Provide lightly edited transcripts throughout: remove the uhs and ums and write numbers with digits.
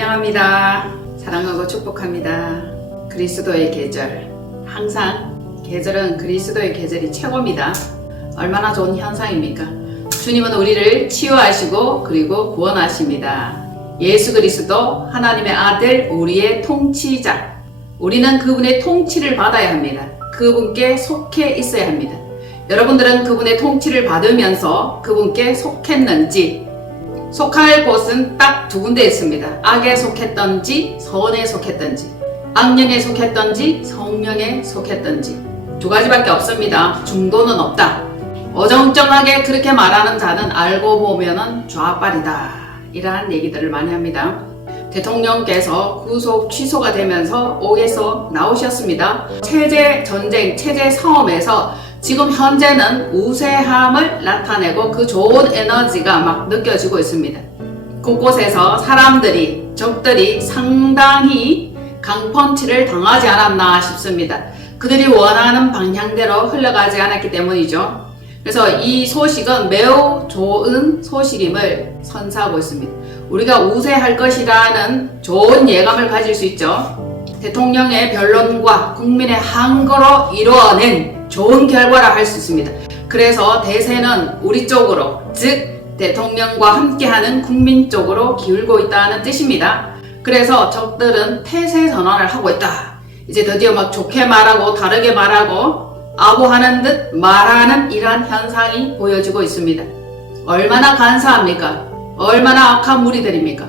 환영합니다. 사랑하고 축복합니다. 그리스도의 계절. 항상 계절은 그리스도의 계절이 최고입니다. 얼마나 좋은 현상입니까? 주님은 우리를 치유하시고 그리고 구원하십니다. 예수 그리스도 하나님의 아들, 우리의 통치자. 우리는 그분의 통치를 받아야 합니다. 그분께 속해 있어야 합니다. 여러분들은 그분의 통치를 받으면서 그분께 속했는지, 속할 곳은 딱 두 군데 있습니다. 악에 속했던지 선에 속했던지, 악령에 속했던지 성령에 속했던지 두 가지밖에 없습니다. 중도는 없다. 어정쩡하게 그렇게 말하는 자는 알고 보면은 좌빨이다, 이러한 얘기들을 많이 합니다. 대통령께서 구속 취소가 되면서 옥에서 나오셨습니다. 체제 전쟁, 체제 싸움에서 지금 현재는 우세함을 나타내고 그 좋은 에너지가 막 느껴지고 있습니다. 곳곳에서 사람들이, 적들이 상당히 강펀치를 당하지 않았나 싶습니다. 그들이 원하는 방향대로 흘러가지 않았기 때문이죠. 그래서 이 소식은 매우 좋은 소식임을 선사하고 있습니다. 우리가 우세할 것이라는 좋은 예감을 가질 수 있죠. 대통령의 변론과 국민의 항거로 이루어낸 좋은 결과라 할 수 있습니다. 그래서 대세는 우리 쪽으로, 즉 대통령과 함께하는 국민 쪽으로 기울고 있다는 뜻입니다. 그래서 적들은 태세 전환을 하고 있다. 이제 드디어 막 좋게 말하고 다르게 말하고 아부하는 듯 말하는 이러한 현상이 보여지고 있습니다. 얼마나 간사합니까? 얼마나 악한 무리들입니까?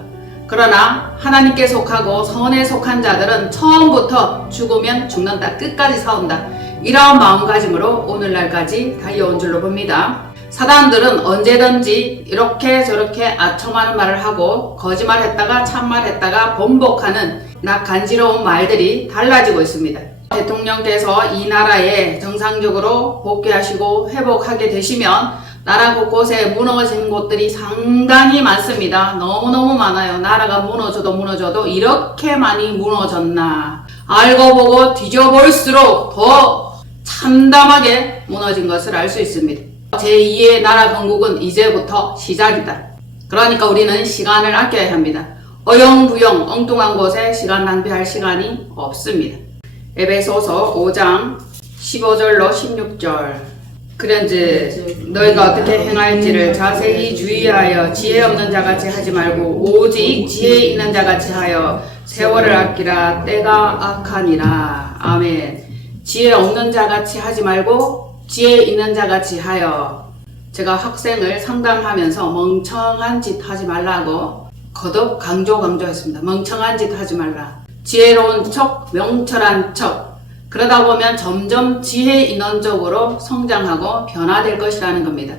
그러나 하나님께 속하고 선에 속한 자들은 처음부터 죽으면 죽는다, 끝까지 싸운다, 이러한 마음가짐으로 오늘날까지 달려온 줄로 봅니다. 사단들은 언제든지 이렇게 저렇게 아첨하는 말을 하고 거짓말했다가 참말했다가 번복하는 간지러운 말들이 달라지고 있습니다. 대통령께서 이 나라에 정상적으로 복귀하시고 회복하게 되시면 나라 곳곳에 무너진 곳들이 상당히 많습니다. 너무너무 많아요. 나라가 무너져도 이렇게 많이 무너졌나. 알고 보고 뒤져볼수록 더 참담하게 무너진 것을 알 수 있습니다. 제2의 나라 건국은 이제부터 시작이다. 그러니까 우리는 시간을 아껴야 합니다. 어영부영 엉뚱한 곳에 시간 낭비할 시간이 없습니다. 에베소서 5장 15절로 16절. 그런즉 너희가 어떻게 행할지를 자세히 주의하여 지혜 없는 자같이 하지 말고 오직 지혜 있는 자같이 하여 세월을 아끼라. 때가 악하니라. 아멘. 지혜 없는 자같이 하지 말고 지혜 있는 자같이 하여. 제가 학생을 상담하면서 멍청한 짓 하지 말라고 거듭 강조했습니다. 멍청한 짓 하지 말라. 지혜로운 척, 명철한 척. 그러다 보면 점점 지혜 있는 쪽으로 성장하고 변화될 것이라는 겁니다.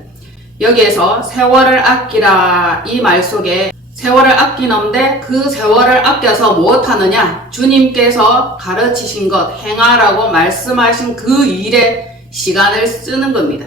여기에서 세월을 아끼라, 이 말 속에 세월을 아끼는데 그 세월을 아껴서 무엇하느냐? 주님께서 가르치신 것, 행하라고 말씀하신 그 일에 시간을 쓰는 겁니다.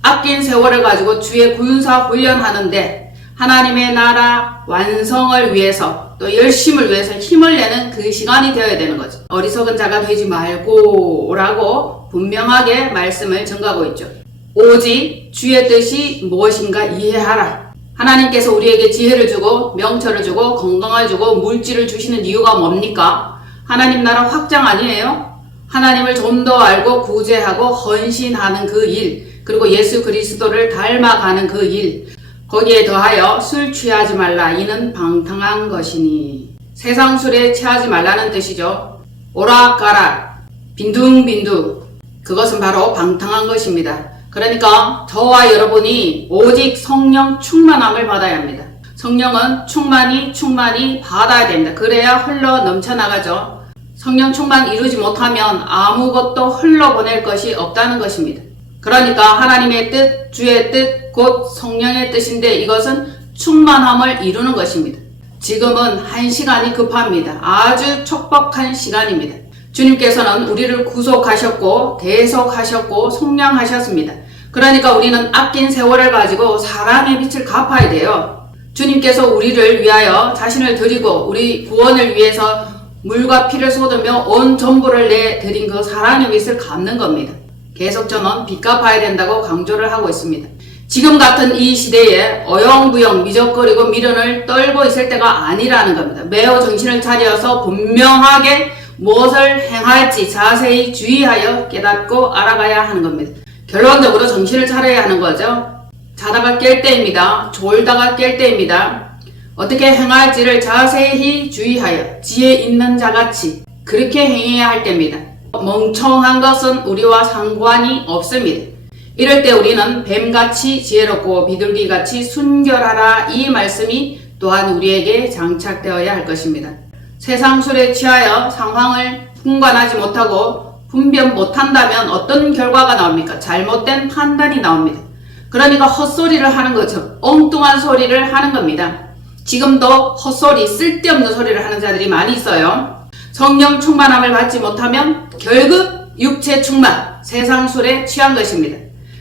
아낀 세월을 가지고 주의 군사 훈련하는데 하나님의 나라 완성을 위해서 또 열심을 위해서 힘을 내는 그 시간이 되어야 되는 거죠. 어리석은 자가 되지 말고 라고 분명하게 말씀을 전가하고 있죠. 오직 주의 뜻이 무엇인가 이해하라. 하나님께서 우리에게 지혜를 주고 명철을 주고 건강을 주고 물질을 주시는 이유가 뭡니까? 하나님 나라 확장 아니에요? 하나님을 좀 더 알고 구제하고 헌신하는 그 일, 그리고 예수 그리스도를 닮아가는 그 일, 거기에 더하여 술 취하지 말라. 이는 방탕한 것이니. 세상 술에 취하지 말라는 뜻이죠. 오락가락, 빈둥빈둥, 그것은 바로 방탕한 것입니다. 그러니까 저와 여러분이 오직 성령 충만함을 받아야 합니다. 성령은 충만히 받아야 됩니다. 그래야 흘러 넘쳐나가죠. 성령 충만 이루지 못하면 아무것도 흘러보낼 것이 없다는 것입니다. 그러니까 하나님의 뜻, 주의 뜻, 곧 성령의 뜻인데 이것은 충만함을 이루는 것입니다. 지금은 한 시간이 급합니다. 아주 촉박한 시간입니다. 주님께서는 우리를 구속하셨고 대속하셨고 속량하셨습니다. 그러니까 우리는 아낀 세월을 가지고 사랑의 빛을 갚아야 돼요. 주님께서 우리를 위하여 자신을 드리고 우리 구원을 위해서 물과 피를 쏟으며 온 전부를 내드린 그 사랑의 빛을 갚는 겁니다. 계속 저는 빚 갚아야 된다고 강조를 하고 있습니다. 지금 같은 이 시대에 어영부영 미적거리고 미련을 떨고 있을 때가 아니라는 겁니다. 매우 정신을 차려서 분명하게 무엇을 행할지 자세히 주의하여 깨닫고 알아가야 하는 겁니다. 결론적으로 정신을 차려야 하는 거죠. 자다가 깰 때입니다. 졸다가 깰 때입니다. 어떻게 행할지를 자세히 주의하여 지혜 있는 자같이 그렇게 행해야 할 때입니다. 멍청한 것은 우리와 상관이 없습니다. 이럴 때 우리는 뱀같이 지혜롭고 비둘기같이 순결하라 이 말씀이 또한 우리에게 장착되어야 할 것입니다. 세상 술에 취하여 상황을 분간하지 못하고 분별 못한다면 어떤 결과가 나옵니까? 잘못된 판단이 나옵니다. 그러니까 헛소리를 하는 거죠. 엉뚱한 소리를 하는 겁니다. 지금도 헛소리, 쓸데없는 소리를 하는 자들이 많이 있어요. 성령 충만함을 받지 못하면 결국 육체 충만, 세상 술에 취한 것입니다.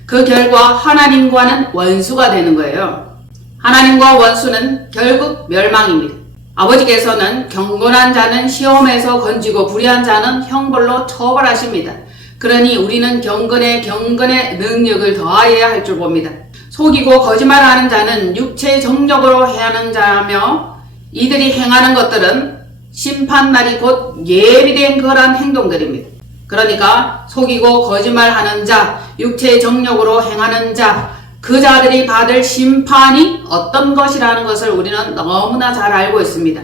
그 결과 하나님과는 원수가 되는 거예요. 하나님과 원수는 결국 멸망입니다. 아버지께서는 경건한 자는 시험에서 건지고 불의한 자는 형벌로 처벌하십니다. 그러니 우리는 경건에 능력을 더하여야 할 줄 봅니다. 속이고 거짓말하는 자는 육체의 정력으로 행하는 자며 이들이 행하는 것들은 심판날이 곧 예비된 그러한 행동들입니다. 그러니까 속이고 거짓말하는 자, 육체의 정력으로 행하는 자, 그 자들이 받을 심판이 어떤 것이라는 것을 우리는 너무나 잘 알고 있습니다.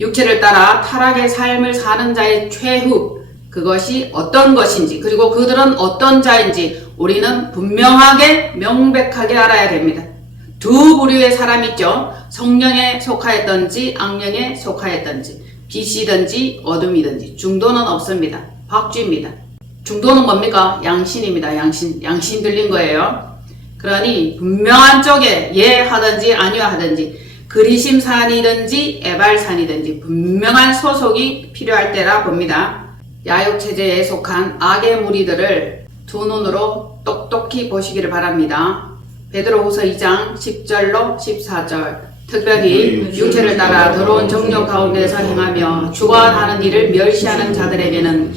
육체를 따라 타락의 삶을 사는 자의 최후, 그것이 어떤 것인지 그리고 그들은 어떤 자인지 우리는 분명하게 명백하게 알아야 됩니다. 두 부류의 사람이 있죠. 성령에 속하였던지 악령에 속하였던지 빛이든지 어둠이든지 중도는 없습니다. 박쥐입니다. 중도는 뭡니까? 양신입니다. 양신 들린 거예요. 그러니 분명한 쪽에 예 하든지 아니요 하든지 그리심산이든지 에발산이든지 분명한 소속이 필요할 때라 봅니다. 야욕체제에 속한 악의 무리들을 두 눈으로 똑똑히 보시기를 바랍니다. 베드로후서 2장 10절로 14절 특별히 육체를 따라 더러운 정욕 가운데서 행하며 주관하는 일을 멸시하는 자들에게는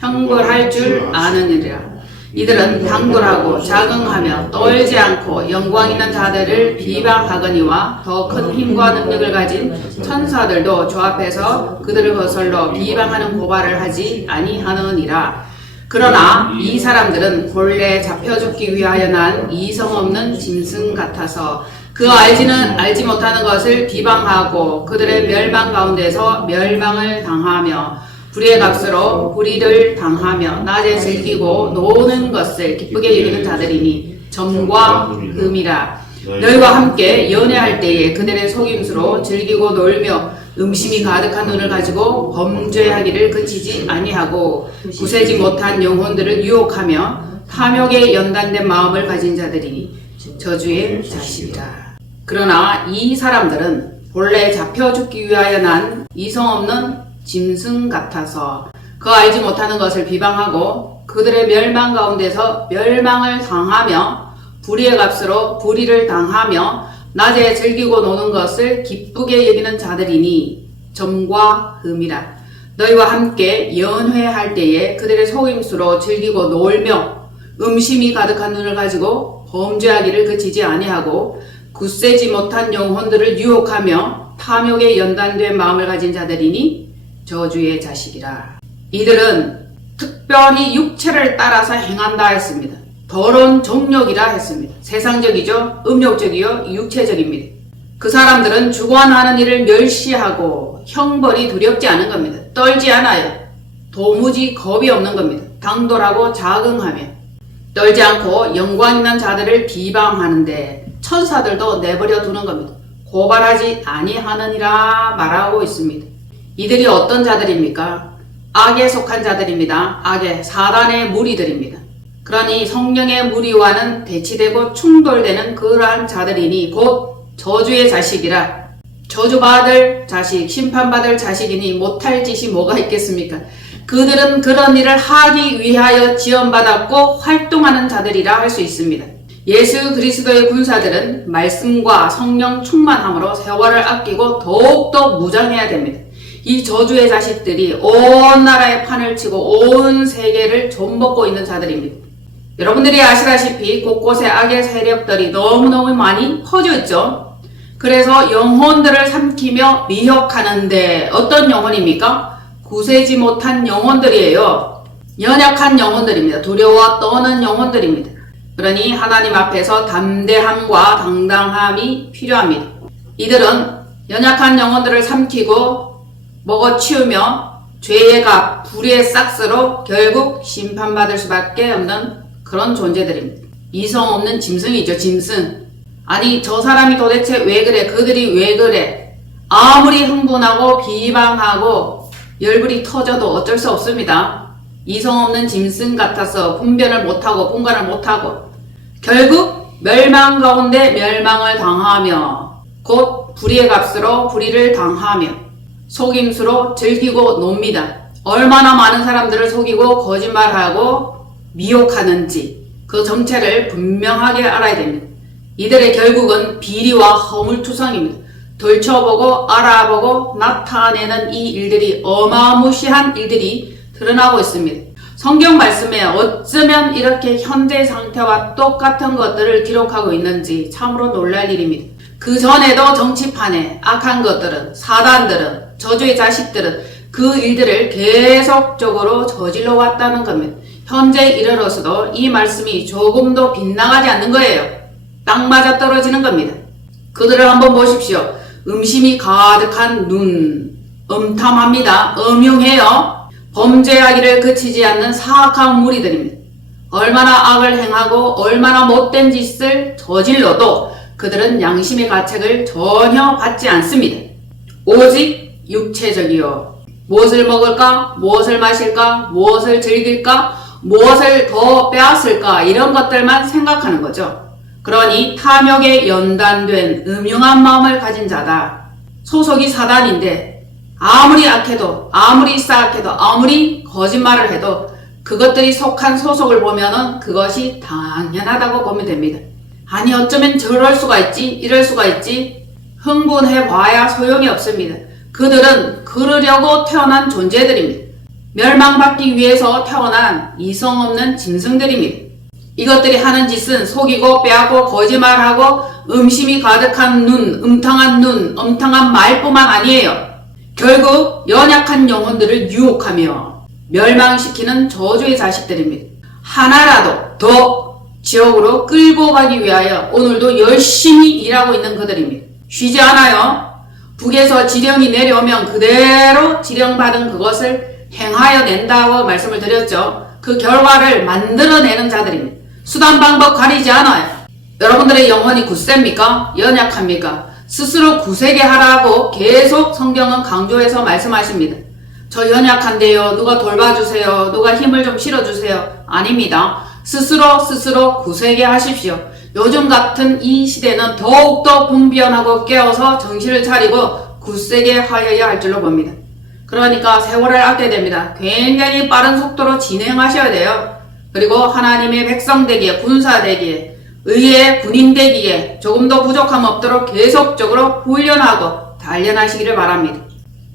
형벌할 줄 아느니라. 이들은 당돌하고 자긍하며 떨지 않고 영광 있는 자들을 비방하거니와 더 큰 힘과 능력을 가진 천사들도 주 앞에서 그들을 거슬러 비방하는 고발을 하지 아니하느니라. 그러나 이 사람들은 본래 잡혀 죽기 위하여 난 이성 없는 짐승 같아서 그 알지 못하는 것을 비방하고 그들의 멸망 가운데서 멸망을 당하며 불의의 값으로 불의를 당하며 낮에 즐기고 노는 것을 기쁘게 여기는 자들이니 점과 흠이라. 너희와 함께 연애할 때에 그들의 속임수로 즐기고 놀며 음심이 가득한 눈을 가지고 범죄하기를 그치지 아니하고 구세지 못한 영혼들을 유혹하며 탐욕에 연단된 마음을 가진 자들이니 저주의 자식이라. 그러나 이 사람들은 본래 잡혀 죽기 위하여 난 이성 없는 짐승 같아서 그 알지 못하는 것을 비방하고 그들의 멸망 가운데서 멸망을 당하며 불의의 값으로 불의를 당하며 낮에 즐기고 노는 것을 기쁘게 여기는 자들이니 점과 흠이라. 너희와 함께 연회할 때에 그들의 속임수로 즐기고 놀며 음심이 가득한 눈을 가지고 범죄하기를 그치지 아니하고 굳세지 못한 영혼들을 유혹하며 탐욕에 연단된 마음을 가진 자들이니 저주의 자식이라. 이들은 특별히 육체를 따라서 행한다 했습니다. 더러운 정욕이라 했습니다. 세상적이죠. 음욕적이요. 육체적입니다. 그 사람들은 주관하는 일을 멸시하고 형벌이 두렵지 않은 겁니다. 떨지 않아요. 도무지 겁이 없는 겁니다. 당돌하고 자긍하며 떨지 않고 영광 있는 자들을 비방하는데 천사들도 내버려 두는 겁니다. 고발하지 아니하느니라 말하고 있습니다. 이들이 어떤 자들입니까? 악에 속한 자들입니다. 악의 사단의 무리들입니다. 그러니 성령의 무리와는 대치되고 충돌되는 그러한 자들이니 곧 저주의 자식이라. 저주받을 자식, 심판받을 자식이니 못할 짓이 뭐가 있겠습니까? 그들은 그런 일을 하기 위하여 지원받았고 활동하는 자들이라 할 수 있습니다. 예수 그리스도의 군사들은 말씀과 성령 충만함으로 세월을 아끼고 더욱더 무장해야 됩니다. 이 저주의 자식들이 온 나라에 판을 치고 온 세계를 좀먹고 있는 자들입니다. 여러분들이 아시다시피 곳곳에 악의 세력들이 너무너무 많이 퍼져 있죠. 그래서 영혼들을 삼키며 미혹하는데 어떤 영혼입니까? 구세지 못한 영혼들이에요. 연약한 영혼들입니다. 두려워 떠는 영혼들입니다. 그러니 하나님 앞에서 담대함과 당당함이 필요합니다. 이들은 연약한 영혼들을 삼키고 먹어치우며 죄의 값, 불의의 싹스로 결국 심판받을 수밖에 없는 그런 존재들입니다. 이성 없는 짐승이죠, 짐승. 아니, 저 사람이 도대체 왜 그래? 그들이 왜 그래? 아무리 흥분하고 비방하고 열불이 터져도 어쩔 수 없습니다. 이성 없는 짐승 같아서 분별을 못하고 분간을 못하고 결국 멸망 가운데 멸망을 당하며 곧 불의의 값으로 불의를 당하며 속임수로 즐기고 놉니다. 얼마나 많은 사람들을 속이고 거짓말하고 미혹하는지 그 정체를 분명하게 알아야 됩니다. 이들의 결국은 비리와 허물투성입니다. 돌쳐보고 알아보고 나타내는 이 일들이 어마무시한 일들이 드러나고 있습니다. 성경 말씀에 어쩌면 이렇게 현재 상태와 똑같은 것들을 기록하고 있는지 참으로 놀랄 일입니다. 그 전에도 정치판에 악한 것들은, 사단들은, 저주의 자식들은 그 일들을 계속적으로 저질러 왔다는 겁니다. 현재 이르러서도 이 말씀이 조금도 빗나가지 않는 거예요. 딱 맞아 떨어지는 겁니다. 그들을 한번 보십시오. 음심이 가득한 눈, 음탐합니다. 음흉해요. 범죄하기를 그치지 않는 사악한 무리들입니다. 얼마나 악을 행하고 얼마나 못된 짓을 저질러도 그들은 양심의 가책을 전혀 받지 않습니다. 오직 육체적이요. 무엇을 먹을까? 무엇을 마실까? 무엇을 즐길까? 무엇을 더 빼앗을까? 이런 것들만 생각하는 거죠. 그러니 탐욕에 연단된 음흉한 마음을 가진 자다. 소속이 사단인데 아무리 악해도 아무리 싸악해도 아무리 거짓말을 해도 그것들이 속한 소속을 보면은 그것이 당연하다고 보면 됩니다. 아니 어쩌면 저럴 수가 있지 이럴 수가 있지 흥분해 봐야 소용이 없습니다. 그들은 그러려고 태어난 존재들입니다. 멸망받기 위해서 태어난 이성 없는 짐승들입니다. 이것들이 하는 짓은 속이고 빼앗고 거짓말하고 음심이 가득한 눈, 음탕한 말뿐만 아니에요. 결국 연약한 영혼들을 유혹하며 멸망시키는 저주의 자식들입니다. 하나라도 더 지옥으로 끌고 가기 위하여 오늘도 열심히 일하고 있는 그들입니다. 쉬지 않아요. 북에서 지령이 내려오면 그대로 지령받은 그것을 행하여 낸다고 말씀을 드렸죠. 그 결과를 만들어내는 자들입니다. 수단 방법 가리지 않아요. 여러분들의 영혼이 굳셉니까? 연약합니까? 스스로 굳세게 하라고 계속 성경은 강조해서 말씀하십니다. 저 연약한데요. 누가 돌봐주세요. 누가 힘을 좀 실어주세요. 아닙니다. 스스로 굳세게 하십시오. 요즘 같은 이 시대는 더욱더 분변하고 깨어서 정신을 차리고 굳세게 하여야 할 줄로 봅니다. 그러니까 세월을 아껴야 됩니다. 굉장히 빠른 속도로 진행하셔야 돼요. 그리고 하나님의 백성 되기에, 군사 되기에, 의의 군인 되기에 조금 더 부족함 없도록 계속적으로 훈련하고 단련하시기를 바랍니다.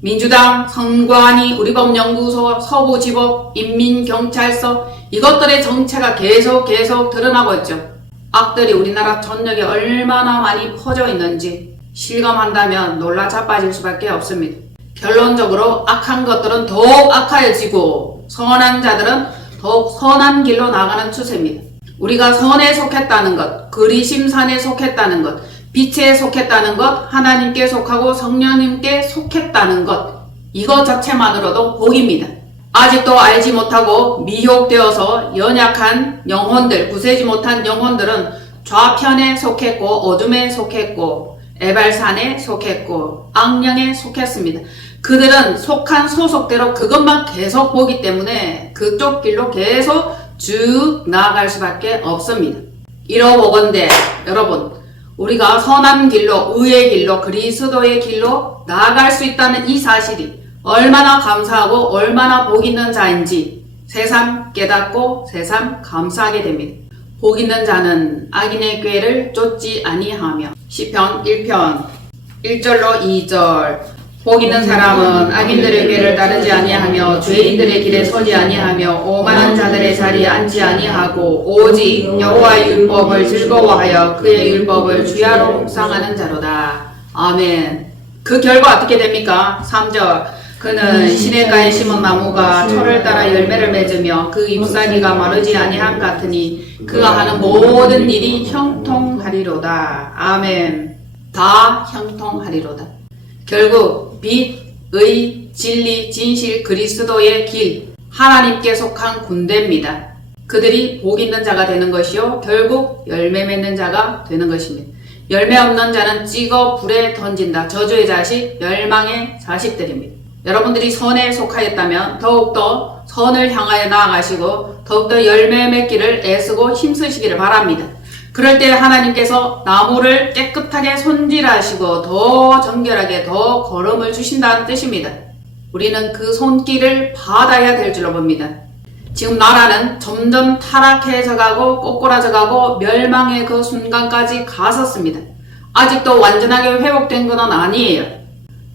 민주당, 선관위, 우리법연구소, 서부지법, 인민경찰서 이것들의 정체가 계속 드러나고 있죠. 악들이 우리나라 전역에 얼마나 많이 퍼져 있는지 실감한다면 놀라 자빠질 수밖에 없습니다. 결론적으로 악한 것들은 더욱 악하여지고 선한 자들은 더욱 선한 길로 나가는 추세입니다. 우리가 선에 속했다는 것, 그리심산에 속했다는 것, 빛에 속했다는 것, 하나님께 속하고 성령님께 속했다는 것, 이것 자체만으로도 복입니다. 아직도 알지 못하고 미혹되어서 연약한 영혼들, 구세지 못한 영혼들은 좌편에 속했고 어둠에 속했고 에발산에 속했고 악령에 속했습니다. 그들은 속한 소속대로 그것만 계속 보기 때문에 그쪽 길로 계속 쭉 나아갈 수밖에 없습니다. 이러보건대 여러분, 우리가 선한 길로, 의의 길로, 그리스도의 길로 나아갈 수 있다는 이 사실이 얼마나 감사하고 얼마나 복 있는 자인지 새삼 깨닫고 새삼 감사하게 됩니다. 복 있는 자는 악인의 꾀를 쫓지 아니하며 시편 1편 1절로 2절 복 있는 사람은 악인들의 궤를 따르지 아니하며 죄인들의 길에 서지 아니하며 오만한 자들의 자리에 앉지 아니하고 오직 여호와의 율법을 즐거워하여 그의 율법을 주야로 묵상하는 자로다. 아멘. 그 결과 어떻게 됩니까? 3절. 그는 시냇가에 심은 나무가 철을 따라 열매를 맺으며 그 잎사귀가 마르지 아니함 같으니 그가 하는 모든 일이 형통하리로다. 아멘. 다 형통하리로다. 결국 빛, 의, 진리, 진실, 그리스도의 길, 하나님께 속한 군대입니다. 그들이 복 있는 자가 되는 것이요 결국 열매 맺는 자가 되는 것입니다. 열매 없는 자는 찍어 불에 던진다. 저주의 자식, 멸망의 자식들입니다. 여러분들이 선에 속하였다면 더욱더 선을 향하여 나아가시고 더욱더 열매 맺기를 애쓰고 힘쓰시기를 바랍니다. 그럴 때 하나님께서 나무를 깨끗하게 손질하시고 더 정결하게 더 거름을 주신다는 뜻입니다. 우리는 그 손길을 받아야 될 줄로 봅니다. 지금 나라는 점점 타락해져 가고 꼬꾸라져 가고 멸망의 그 순간까지 갔었습니다. 아직도 완전하게 회복된 건 아니에요.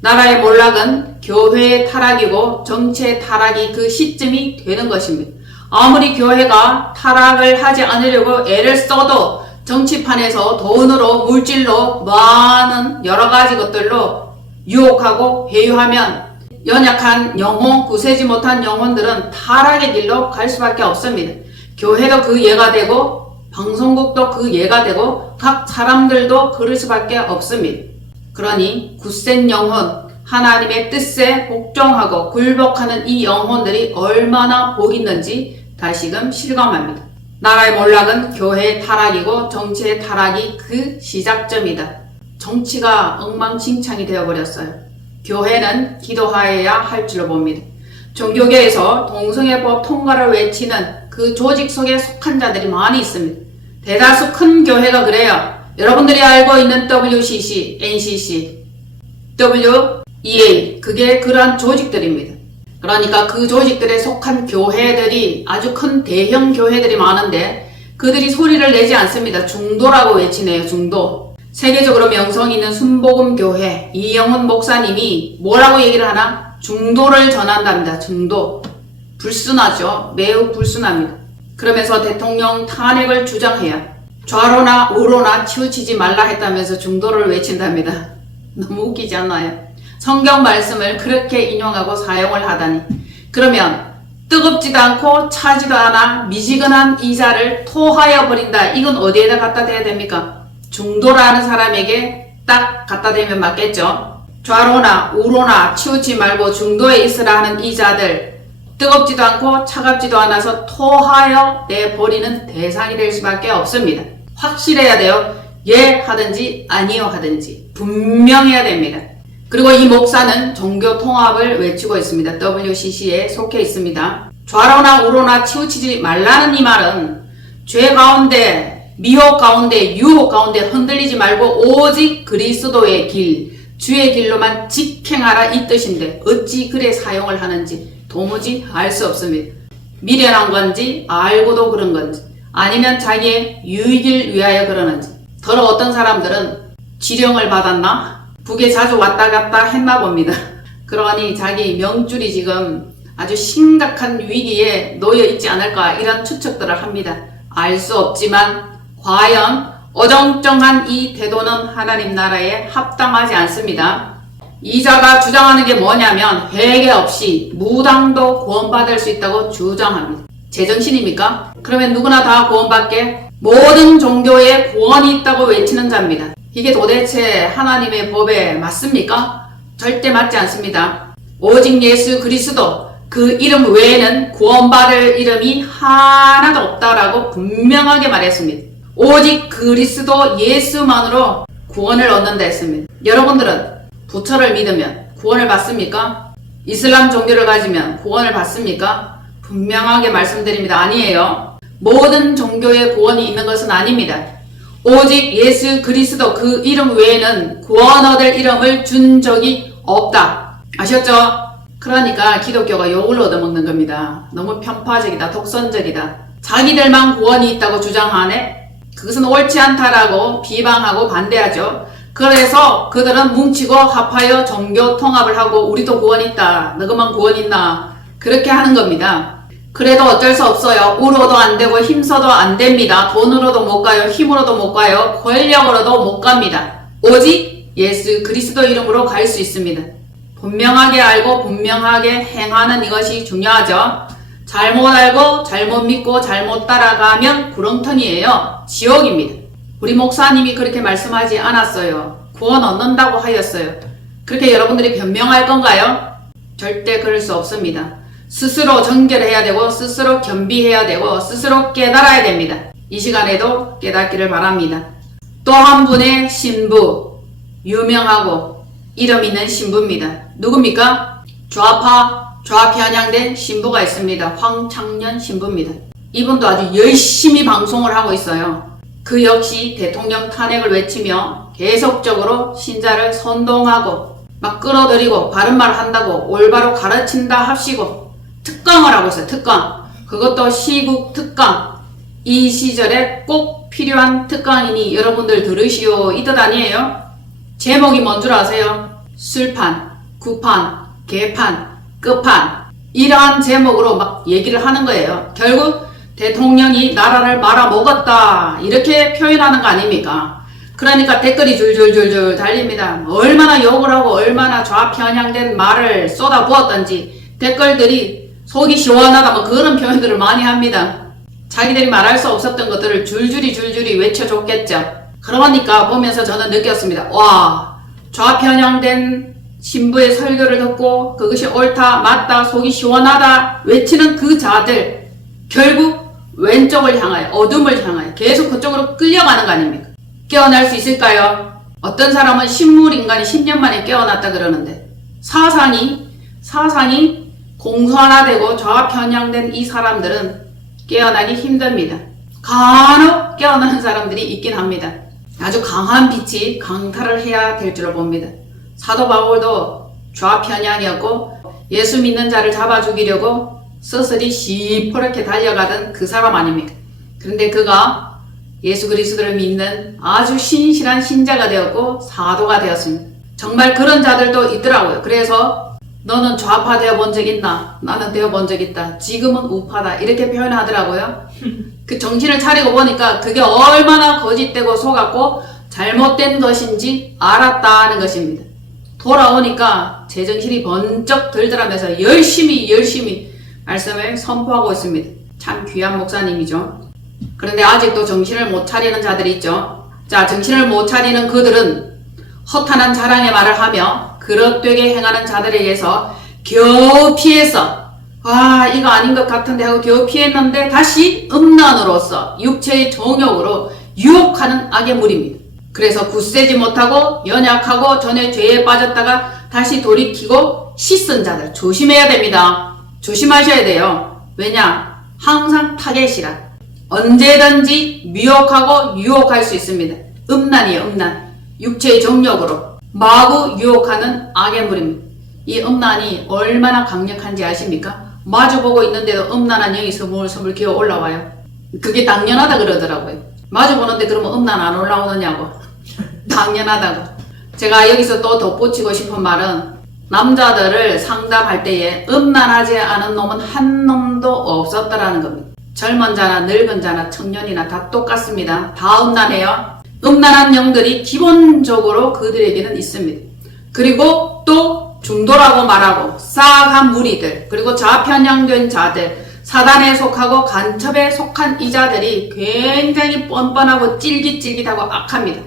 나라의 몰락은 교회의 타락이고 정치의 타락이 그 시점이 되는 것입니다. 아무리 교회가 타락을 하지 않으려고 애를 써도 정치판에서 돈으로 물질로 많은 여러 가지 것들로 유혹하고 회유하면 연약한 영혼, 구세지 못한 영혼들은 타락의 길로 갈 수밖에 없습니다. 교회도 그 예가 되고 방송국도 그 예가 되고 각 사람들도 그럴 수밖에 없습니다. 그러니 굳센 영혼, 하나님의 뜻에 복종하고 굴복하는 이 영혼들이 얼마나 복 있는지 다시금 실감합니다. 나라의 몰락은 교회의 타락이고 정치의 타락이 그 시작점이다. 정치가 엉망진창이 되어버렸어요. 교회는 기도하여야 할 줄로 봅니다. 종교계에서 동성애법 통과를 외치는 그 조직 속에 속한 자들이 많이 있습니다. 대다수 큰 교회가 그래요. 여러분들이 알고 있는 WCC, NCC, WEA 그게 그러한 조직들입니다. 그러니까 그 조직들에 속한 교회들이 아주 큰 대형 교회들이 많은데 그들이 소리를 내지 않습니다. 중도라고 외치네요. 중도. 세계적으로 명성 있는 순복음교회 이영훈 목사님이 뭐라고 얘기를 하나? 중도를 전한답니다. 중도. 불순하죠. 매우 불순합니다. 그러면서 대통령 탄핵을 주장해요. 좌로나 우로나 치우치지 말라 했다면서 중도를 외친답니다. 너무 웃기지 않나요? 성경 말씀을 그렇게 인용하고 사용을 하다니. 그러면 뜨겁지도 않고 차지도 않아 미지근한 이 자를 토하여 버린다. 이건 어디에다 갖다 대야 됩니까? 중도라는 사람에게 딱 갖다 대면 맞겠죠? 좌로나 우로나 치우치 말고 중도에 있으라 하는 이 자들 뜨겁지도 않고 차갑지도 않아서 토하여 내버리는 대상이 될 수밖에 없습니다. 확실해야 돼요. 예 하든지 아니요 하든지 분명해야 됩니다. 그리고 이 목사는 종교 통합을 외치고 있습니다. WCC에 속해 있습니다. 좌로나 우로나 치우치지 말라는 이 말은 죄 가운데, 미혹 가운데, 유혹 가운데 흔들리지 말고 오직 그리스도의 길, 주의 길로만 직행하라 이 뜻인데 어찌 그래 사용을 하는지 도무지 알 수 없습니다. 미련한 건지 알고도 그런 건지 아니면 자기의 유익을 위하여 그러는지 더러 어떤 사람들은 지령을 받았나? 북에 자주 왔다 갔다 했나 봅니다. 그러니 자기 명줄이 지금 아주 심각한 위기에 놓여 있지 않을까 이런 추측들을 합니다. 알 수 없지만 과연 어정쩡한 이 태도는 하나님 나라에 합당하지 않습니다. 이자가 주장하는 게 뭐냐면 회개 없이 무당도 구원받을 수 있다고 주장합니다. 제정신입니까? 그러면 누구나 다 구원받게? 모든 종교에 구원이 있다고 외치는 자입니다. 이게 도대체 하나님의 법에 맞습니까? 절대 맞지 않습니다. 오직 예수 그리스도 그 이름 외에는 구원받을 이름이 하나도 없다라고 분명하게 말했습니다. 오직 그리스도 예수만으로 구원을 얻는다 했습니다. 여러분들은 부처를 믿으면 구원을 받습니까? 이슬람 종교를 가지면 구원을 받습니까? 분명하게 말씀드립니다. 아니에요. 모든 종교에 구원이 있는 것은 아닙니다. 오직 예수 그리스도 그 이름 외에는 구원 얻을 이름을 준 적이 없다. 아셨죠? 그러니까 기독교가 욕을 얻어먹는 겁니다. 너무 편파적이다. 독선적이다. 자기들만 구원이 있다고 주장하네? 그것은 옳지 않다라고 비방하고 반대하죠. 그래서 그들은 뭉치고 합하여 종교 통합을 하고 우리도 구원 있다. 너그만 구원 있나. 그렇게 하는 겁니다. 그래도 어쩔 수 없어요. 우로도 안 되고 힘써도 안 됩니다. 돈으로도 못 가요. 힘으로도 못 가요. 권력으로도 못 갑니다. 오직 예수 그리스도 이름으로 갈 수 있습니다. 분명하게 알고 분명하게 행하는 이것이 중요하죠. 잘못 알고 잘못 믿고 잘못 따라가면 구렁텅이에요. 지옥입니다. 우리 목사님이 그렇게 말씀하지 않았어요. 구원 얻는다고 하였어요. 그렇게 여러분들이 변명할 건가요? 절대 그럴 수 없습니다. 스스로 정결해야 되고 스스로 겸비해야 되고 스스로 깨달아야 됩니다. 이 시간에도 깨닫기를 바랍니다. 또 한 분의 신부, 유명하고 이름 있는 신부입니다. 누굽니까? 좌 편향된 신부가 있습니다. 황창년 신부입니다. 이분도 아주 열심히 방송을 하고 있어요. 그 역시 대통령 탄핵을 외치며 계속적으로 신자를 선동하고 막 끌어들이고 바른말 한다고 올바로 가르친다 합시고 특강을 하고 있어요. 특강. 그것도 시국 특강. 이 시절에 꼭 필요한 특강이니 여러분들 들으시오 이 뜻 아니에요? 제목이 뭔 줄 아세요? 술판, 구판, 개판, 끝판 이러한 제목으로 막 얘기를 하는 거예요. 결국 대통령이 나라를 말아먹었다 이렇게 표현하는 거 아닙니까? 그러니까 댓글이 줄줄줄줄 달립니다. 얼마나 욕을 하고 얼마나 좌편향된 말을 쏟아부었던지 댓글들이 속이 시원하다 뭐 그런 표현들을 많이 합니다. 자기들이 말할 수 없었던 것들을 줄줄이 외쳐줬겠죠. 그러니까 보면서 저는 느꼈습니다. 와, 좌편향된 신부의 설교를 듣고 그것이 옳다 맞다 속이 시원하다 외치는 그 자들 결국 왼쪽을 향하여 어둠을 향하여 계속 그쪽으로 끌려가는 거 아닙니까? 깨어날 수 있을까요? 어떤 사람은 식물인간이 10년 만에 깨어났다 그러는데 사상이 공산화되고 좌편향된 이 사람들은 깨어나기 힘듭니다. 간혹 깨어나는 사람들이 있긴 합니다. 아주 강한 빛이 강탈을 해야 될 줄로 봅니다. 사도 바울도 좌편향이었고 예수 믿는 자를 잡아 죽이려고 스스리 시퍼렇게 달려가던 그 사람 아닙니까? 그런데 그가 예수 그리스도를 믿는 아주 신실한 신자가 되었고 사도가 되었습니다. 정말 그런 자들도 있더라고요. 그래서 너는 좌파 되어본 적 있나? 나는 되어본 적 있다. 지금은 우파다. 이렇게 표현하더라고요. 그 정신을 차리고 보니까 그게 얼마나 거짓되고 속았고 잘못된 것인지 알았다는 것입니다. 돌아오니까 제정신이 번쩍 들더라면서 열심히 말씀을 선포하고 있습니다. 참 귀한 목사님이죠. 그런데 아직도 정신을 못 차리는 자들이 있죠. 자, 정신을 못 차리는 그들은 허탄한 자랑의 말을 하며 그릇되게 행하는 자들에게서 겨우 피해서 이거 아닌 것 같은데 하고 겨우 피했는데 다시 음란으로서 육체의 정욕으로 유혹하는 악의 무리입니다. 그래서 굳세지 못하고 연약하고 전에 죄에 빠졌다가 다시 돌이키고 씻은 자들 조심해야 됩니다. 조심하셔야 돼요. 왜냐? 항상 타겟이라 언제든지 미혹하고 유혹할 수 있습니다. 음란이에요. 음란. 육체의 정욕으로 마구 유혹하는 악의 무리입니다. 이 음란이 얼마나 강력한지 아십니까? 마주보고 있는데도 음란한 영이 스물스물 기어 올라와요. 그게 당연하다 그러더라고요. 마주보는데 그러면 음란 안 올라오느냐고. 당연하다고. 제가 여기서 또 덧붙이고 싶은 말은 남자들을 상담할 때에 음란하지 않은 놈은 한 놈도 없었다라는 겁니다. 젊은 자나 늙은 자나 청년이나 다 똑같습니다. 다 음란해요. 음란한 영들이 기본적으로 그들에게는 있습니다. 그리고 또 중도라고 말하고 싸한 무리들 그리고 좌편향된 자들 사단에 속하고 간첩에 속한 이 자들이 굉장히 뻔뻔하고 찔깃찔깃하고 악합니다.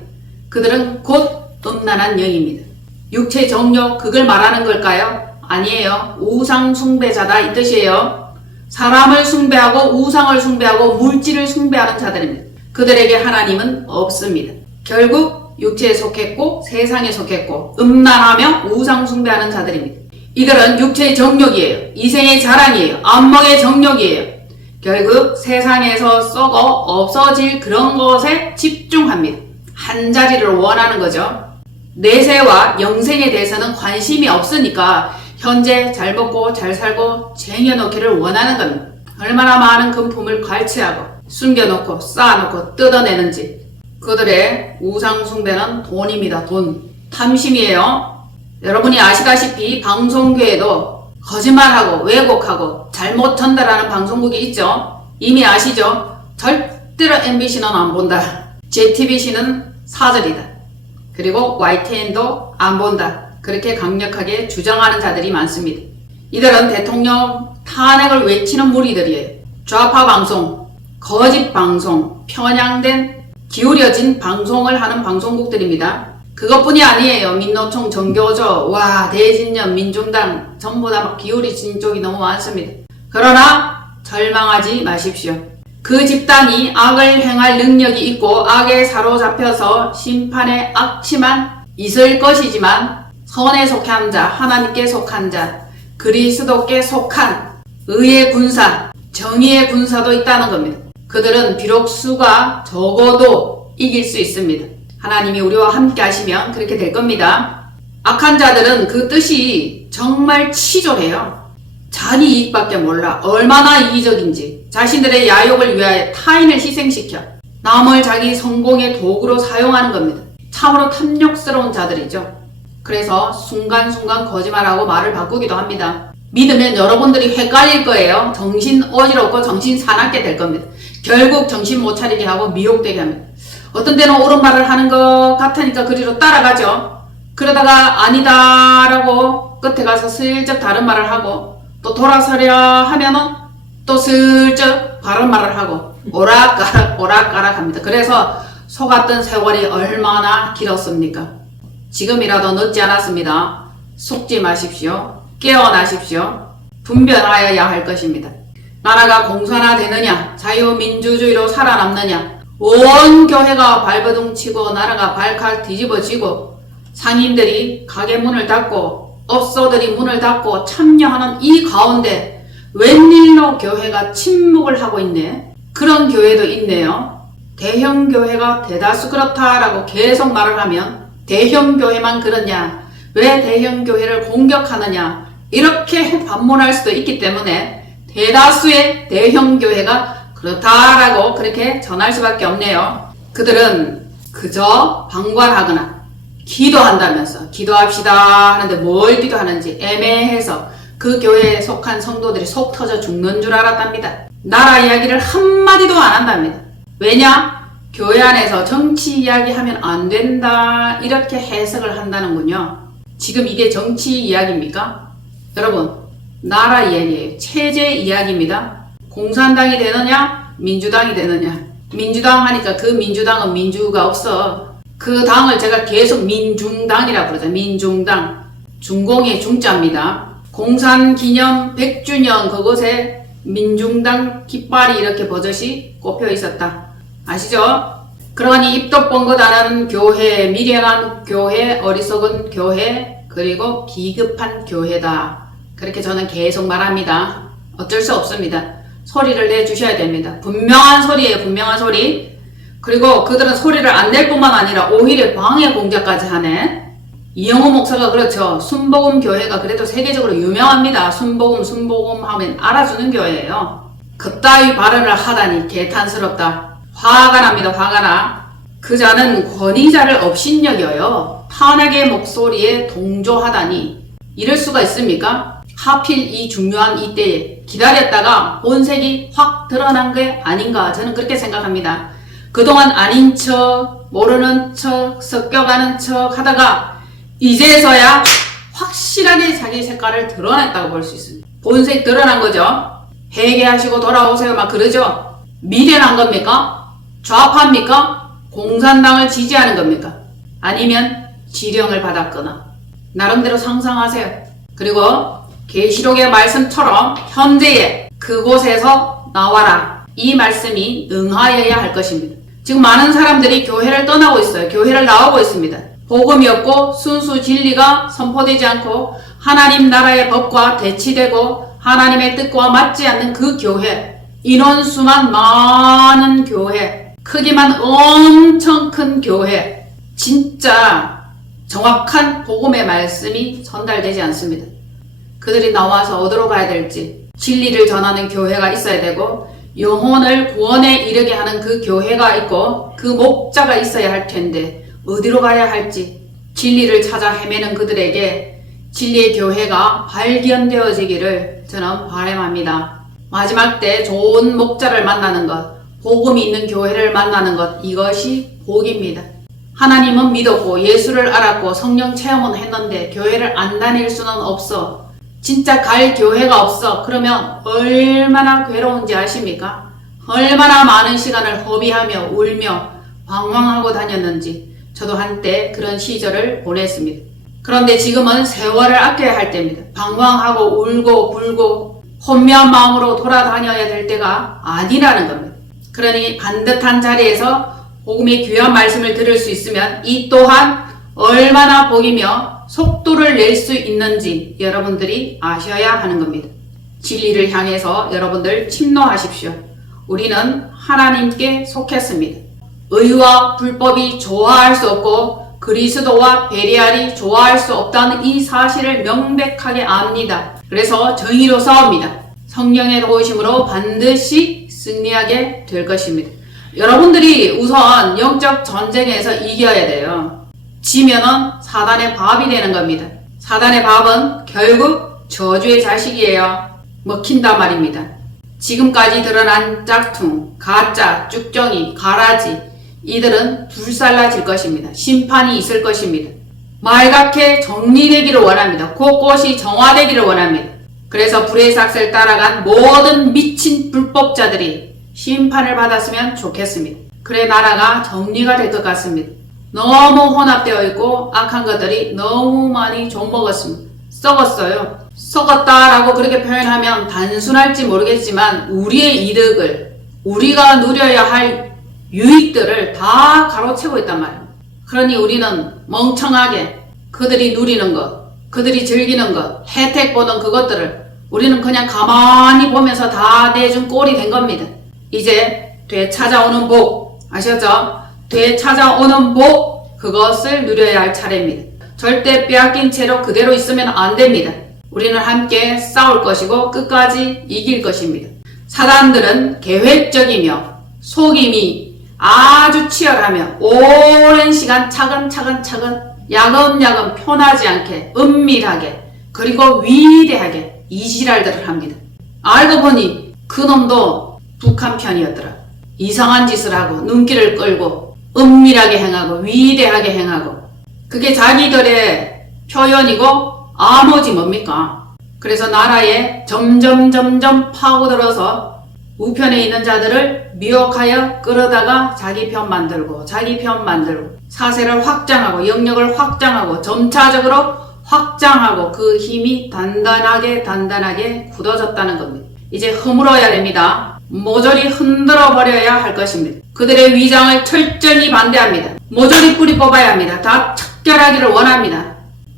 그들은 곧 음란한 영입니다. 육체 정욕 그걸 말하는 걸까요? 아니에요. 우상 숭배자다 이 뜻이에요. 사람을 숭배하고 우상을 숭배하고 물질을 숭배하는 자들입니다. 그들에게 하나님은 없습니다. 결국 육체에 속했고 세상에 속했고 음란하며 우상 숭배하는 자들입니다. 이들은 육체의 정욕이에요. 이생의 자랑이에요. 안목의 정욕이에요. 결국 세상에서 썩어 없어질 그런 것에 집중합니다. 한 자리를 원하는 거죠. 내세와 영생에 대해서는 관심이 없으니까 현재 잘 먹고 잘 살고 쟁여놓기를 원하는 겁니다. 얼마나 많은 금품을 갈취하고 숨겨놓고 쌓아놓고 뜯어내는지 그들의 우상숭배는 돈입니다. 돈. 탐심이에요. 여러분이 아시다시피 방송계에도 거짓말하고 왜곡하고 잘못 전달하는 방송국이 있죠. 이미 아시죠? 절대로 MBC는 안 본다. JTBC는 사절이다. 그리고 YTN도 안 본다. 그렇게 강력하게 주장하는 자들이 많습니다. 이들은 대통령 탄핵을 외치는 무리들이에요. 좌파 방송, 거짓 방송, 편향된 기울여진 방송을 하는 방송국들입니다. 그것뿐이 아니에요. 민노총, 정교조, 대진년, 민중당 전부 다 기울여진 쪽이 너무 많습니다. 그러나 절망하지 마십시오. 그 집단이 악을 행할 능력이 있고 악에 사로잡혀서 심판의 악취만 있을 것이지만 선에 속한 자, 하나님께 속한 자, 그리스도께 속한 의의 군사, 정의의 군사도 있다는 겁니다. 그들은 비록 수가 적어도 이길 수 있습니다. 하나님이 우리와 함께 하시면 그렇게 될 겁니다. 악한 자들은 그 뜻이 정말 치졸해요. 자기 이익밖에 몰라. 얼마나 이기적인지. 자신들의 야욕을 위하여 타인을 희생시켜 남을 자기 성공의 도구로 사용하는 겁니다. 참으로 탐욕스러운 자들이죠. 그래서 순간순간 거짓말하고 말을 바꾸기도 합니다. 믿으면 여러분들이 헷갈릴 거예요. 정신 어지럽고 정신 사납게 될 겁니다. 결국 정신 못 차리게 하고 미혹되게 합니다. 어떤 때는 옳은 말을 하는 것 같으니까 그리로 따라가죠. 그러다가 아니다라고 끝에 가서 슬쩍 다른 말을 하고 또 돌아서려 하면은 또 슬쩍 바른 말을 하고 오락가락 합니다. 그래서 속았던 세월이 얼마나 길었습니까? 지금이라도 늦지 않았습니다. 속지 마십시오. 깨어나십시오. 분별하여야 할 것입니다. 나라가 공산화되느냐, 자유민주주의로 살아남느냐, 온 교회가 발버둥 치고 나라가 발칵 뒤집어지고 상인들이 가게 문을 닫고 업소들이 문을 닫고 참여하는 이 가운데 웬일로 교회가 침묵을 하고 있네? 그런 교회도 있네요. 대형 교회가 대다수 그렇다라고 계속 말을 하면 대형 교회만 그러냐? 왜 대형 교회를 공격하느냐? 이렇게 반문할 수도 있기 때문에 대다수의 대형 교회가 그렇다라고 그렇게 전할 수밖에 없네요. 그들은 그저 방관하거나 기도한다면서 기도합시다 하는데 뭘 기도하는지 애매해서 그 교회에 속한 성도들이 속 터져 죽는 줄 알았답니다. 나라 이야기를 한마디도 안 한답니다. 왜냐? 교회 안에서 정치 이야기하면 안 된다 이렇게 해석을 한다는군요. 지금 이게 정치 이야기입니까? 여러분, 나라 이야기예요. 체제 이야기입니다. 공산당이 되느냐 민주당이 되느냐. 민주당 하니까 그 민주당은 민주가 없어. 그 당을 제가 계속 민중당이라고 부르죠. 민중당. 중공의 중자입니다. 공산기념 100주년 그곳에 민중당 깃발이 이렇게 버젓이 꼽혀 있었다. 아시죠? 그러니 입도 뻥긋 안 하는 교회, 미련한 교회, 어리석은 교회, 그리고 비급한 교회다. 그렇게 저는 계속 말합니다. 어쩔 수 없습니다. 소리를 내주셔야 됩니다. 분명한 소리예요. 분명한 소리. 그리고 그들은 소리를 안 낼 뿐만 아니라 오히려 방해 공작까지 하네. 이영호 목사가 그렇죠. 순복음 교회가 그래도 세계적으로 유명합니다. 순복음 하면 알아주는 교회예요. 그따위 발언을 하다니 개탄스럽다. 화가 납니다. 화가 나. 그자는 권위자를 업신여겨요. 탄핵의 목소리에 동조하다니 이럴 수가 있습니까? 하필 이 중요한 이때에 기다렸다가 본색이 확 드러난 게 아닌가 저는 그렇게 생각합니다. 그동안 아닌 척, 모르는 척, 섞여가는 척 하다가 이제서야 확실하게 자기 색깔을 드러냈다고 볼 수 있습니다. 본색 드러난 거죠. 회개하시고 돌아오세요 막 그러죠. 미련한 겁니까? 좌파입니까? 공산당을 지지하는 겁니까? 아니면 지령을 받았거나 나름대로 상상하세요. 그리고 계시록의 말씀처럼 현재의 그곳에서 나와라 이 말씀이 응하여야 할 것입니다. 지금 많은 사람들이 교회를 떠나고 있어요. 교회를 나오고 있습니다. 복음이 없고 순수 진리가 선포되지 않고 하나님 나라의 법과 대치되고 하나님의 뜻과 맞지 않는 그 교회, 인원수만 많은 교회, 크기만 엄청 큰 교회, 진짜 정확한 복음의 말씀이 전달되지 않습니다. 그들이 나와서 어디로 가야 될지 진리를 전하는 교회가 있어야 되고 영혼을 구원에 이르게 하는 그 교회가 있고 그 목자가 있어야 할 텐데 어디로 가야 할지 진리를 찾아 헤매는 그들에게 진리의 교회가 발견되어지기를 저는 바람합니다. 마지막 때 좋은 목자를 만나는 것, 복음이 있는 교회를 만나는 것, 이것이 복입니다. 하나님은 믿었고 예수를 알았고 성령 체험은 했는데 교회를 안 다닐 수는 없어. 진짜 갈 교회가 없어. 그러면 얼마나 괴로운지 아십니까? 얼마나 많은 시간을 허비하며 울며 방황하고 다녔는지 저도 한때 그런 시절을 보냈습니다. 그런데 지금은 세월을 아껴야 할 때입니다. 방황하고 울고 불고 혼미한 마음으로 돌아다녀야 될 때가 아니라는 겁니다. 그러니 반듯한 자리에서 복음의 귀한 말씀을 들을 수 있으면 이 또한 얼마나 복이며 속도를 낼 수 있는지 여러분들이 아셔야 하는 겁니다. 진리를 향해서 여러분들 침노하십시오. 우리는 하나님께 속했습니다. 의와 불법이 조화할 수 없고 그리스도와 베리알이 조화할 수 없다는 이 사실을 명백하게 압니다. 그래서 정의로 싸웁니다. 성령의 도우심으로 반드시 승리하게 될 것입니다. 여러분들이 우선 영적 전쟁에서 이겨야 돼요. 지면은 사단의 밥이 되는 겁니다. 사단의 밥은 결국 저주의 자식이에요. 먹힌단 말입니다. 지금까지 드러난 짝퉁, 가짜, 쭉정이, 가라지 이들은 불살라질 것입니다. 심판이 있을 것입니다. 말갛게 정리되기를 원합니다. 곳곳이 정화되기를 원합니다. 그래서 불의 삭슬 따라간 모든 미친 불법자들이 심판을 받았으면 좋겠습니다. 그래 나라가 정리가 될 것 같습니다. 너무 혼합되어 있고 악한 것들이 너무 많이 좀먹었습니다. 썩었어요. 썩었다라고 그렇게 표현하면 단순할지 모르겠지만 우리의 이득을, 우리가 누려야 할 유익들을 다 가로채고 있단 말이에요. 그러니 우리는 멍청하게 그들이 누리는 것, 그들이 즐기는 것, 혜택 보는 그것들을 우리는 그냥 가만히 보면서 다 내준 꼴이 된 겁니다. 이제 되찾아오는 복, 아셨죠? 되찾아오는 복, 그것을 누려야 할 차례입니다. 절대 빼앗긴 채로 그대로 있으면 안 됩니다. 우리는 함께 싸울 것이고 끝까지 이길 것입니다. 사단들은 계획적이며 속임이 아주 치열하며 오랜 시간 차근차근 야금야금 편하지 않게 은밀하게 그리고 위대하게 이지랄들을 합니다. 알고 보니 그놈도 북한 편이었더라. 이상한 짓을 하고 눈길을 끌고 은밀하게 행하고 위대하게 행하고 그게 자기들의 표현이고 아무지 뭡니까? 그래서 나라에 점점 파고들어서 우편에 있는 자들을 미혹하여 끌어다가 자기 편 만들고 사세를 확장하고 영역을 확장하고 점차적으로 확장하고 그 힘이 단단하게 굳어졌다는 겁니다. 이제 허물어야 됩니다. 모조리 흔들어 버려야 할 것입니다. 그들의 위장을 철저히 반대합니다. 모조리 뿌리 뽑아야 합니다. 다 척결하기를 원합니다.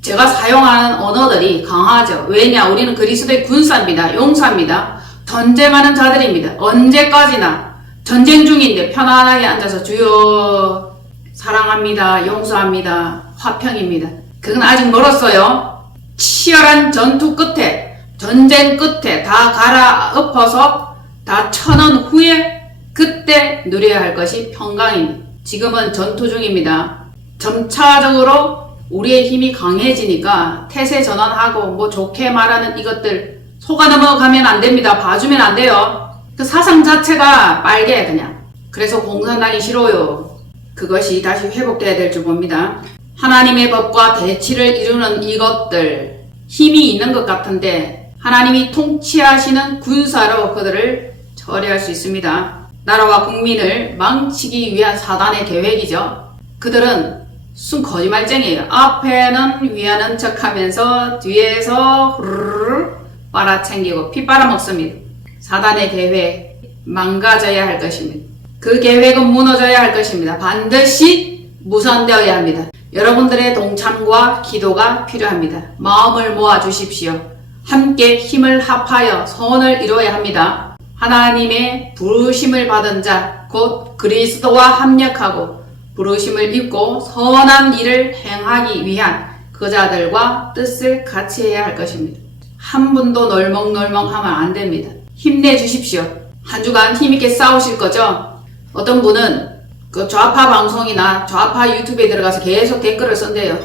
제가 사용하는 언어들이 강하죠. 왜냐? 우리는 그리스도의 군사입니다. 용사입니다. 전쟁하는 자들입니다. 언제까지나 전쟁 중인데 편안하게 앉아서 주여 사랑합니다. 용서합니다. 화평입니다. 그건 아직 멀었어요. 치열한 전투 끝에 전쟁 끝에 다 갈아엎어서 다 쳐놓은 후에 그때 누려야 할 것이 평강입니다. 지금은 전투 중입니다. 점차적으로 우리의 힘이 강해지니까 태세 전환하고 뭐 좋게 말하는 이것들 속아 넘어가면 안 됩니다. 봐주면 안 돼요. 그 사상 자체가 빨개 그냥. 그래서 공산당이 싫어요. 그것이 다시 회복돼야 될 줄 봅니다. 하나님의 법과 대치를 이루는 이것들 힘이 있는 것 같은데 하나님이 통치하시는 군사로 그들을 처리할 수 있습니다. 나라와 국민을 망치기 위한 사단의 계획이죠. 그들은 순 거짓말쟁이에요. 앞에는 위하는 척하면서 뒤에서 후루루 빨아챙기고 피 빨아먹습니다. 사단의 계획 망가져야 할 것입니다. 그 계획은 무너져야 할 것입니다. 반드시 무산되어야 합니다. 여러분들의 동참과 기도가 필요합니다. 마음을 모아 주십시오. 함께 힘을 합하여 선을 이루어야 합니다. 하나님의 부르심을 받은 자, 곧 그리스도와 합력하고 부르심을 입고 선한 일을 행하기 위한 그 자들과 뜻을 같이 해야 할 것입니다. 한 분도 널멍널멍하면 안 됩니다. 힘내주십시오. 한 주간 힘있게 싸우실 거죠? 어떤 분은 그 좌파 방송이나 좌파 유튜브에 들어가서 계속 댓글을 쓴대요.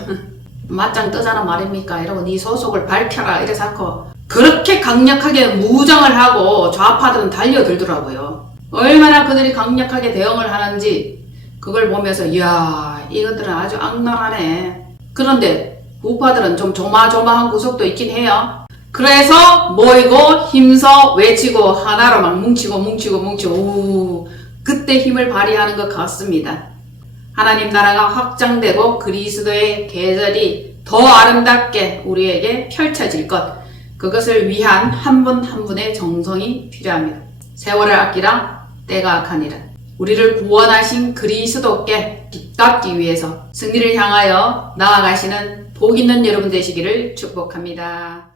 맞짱 뜨자는 말입니까? 이러고 네 소속을 밝혀라 이래 자꾸 그렇게 강력하게 무장을 하고 좌파들은 달려들더라고요. 얼마나 그들이 강력하게 대응을 하는지 그걸 보면서 이야 이것들은 아주 악랄하네. 그런데 우파들은 좀 조마조마한 구석도 있긴 해요. 그래서 모이고 힘써 외치고 하나로 막 뭉치고 오, 그때 힘을 발휘하는 것 같습니다. 하나님 나라가 확장되고 그리스도의 계절이 더 아름답게 우리에게 펼쳐질 것, 그것을 위한 한 분 한 분의 정성이 필요합니다. 세월을 아끼라 때가 악하니라. 우리를 구원하신 그리스도께 깃갚기 위해서 승리를 향하여 나아가시는 복 있는 여러분 되시기를 축복합니다.